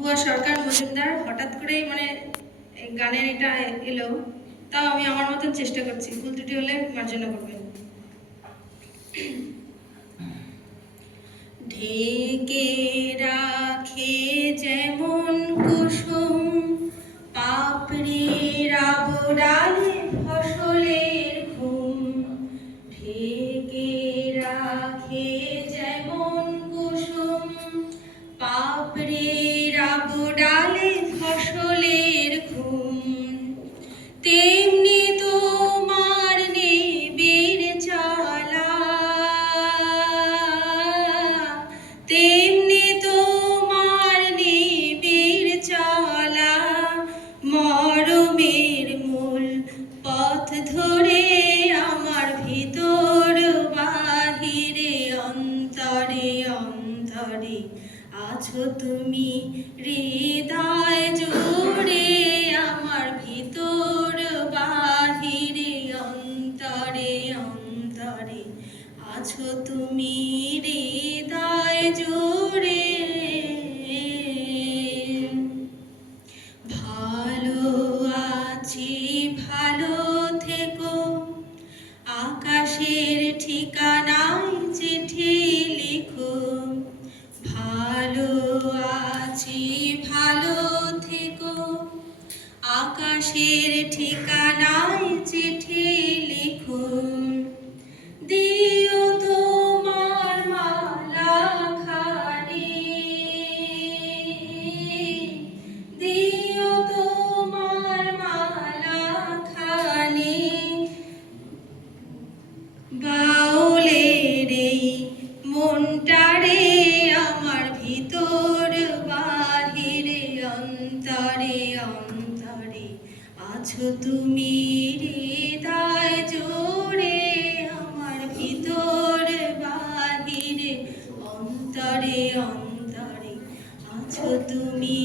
ভুয়া সরকার মজুমদার হঠাৎ করেই মানে গানের এটা এলো, তাও আমি আমার মতন চেষ্টা করছি, ভুল ত্রুটি হলে মার্জনা করবেন। ঢেকে রাখে যেমন কুসুম পাপড়ির আবরালে ফসলের ঘুম, ঢেকে রাখে যেমন কুসুম পাপড়ির আবরালে ফসলের ঘুম, তেমনি তোমার নেবের চালা, তেমনি তোমার নেবের চালা, মরমের মূল পথ ধরে আমার ভিতর বাহিরে অন্তরে অন্তরে আছো তুমি, হৃদয় জুড়ে আমার ভিতর বাহিরে অন্তরে অন্তরে আছো তুমি, হৃদয় জুড়ে। ভালো আছি ভালো থেকো, আকাশের ঠিকানায় চিঠি লিখো, ভালো আছি ভালো থেকো, আকাশের ঠিকানায় চিঠি লিখো, দিও তোমার মালা খানি, দিও তোমার মালা খানি, বাউলের এই মনটারে আমার ভিতর বাহিরে অন্তরে অন্তরে আছো তুমি, হৃদয় জোড়ে আমার ভিতর বাহিরে অন্তরে অন্তরে আছো তুমি।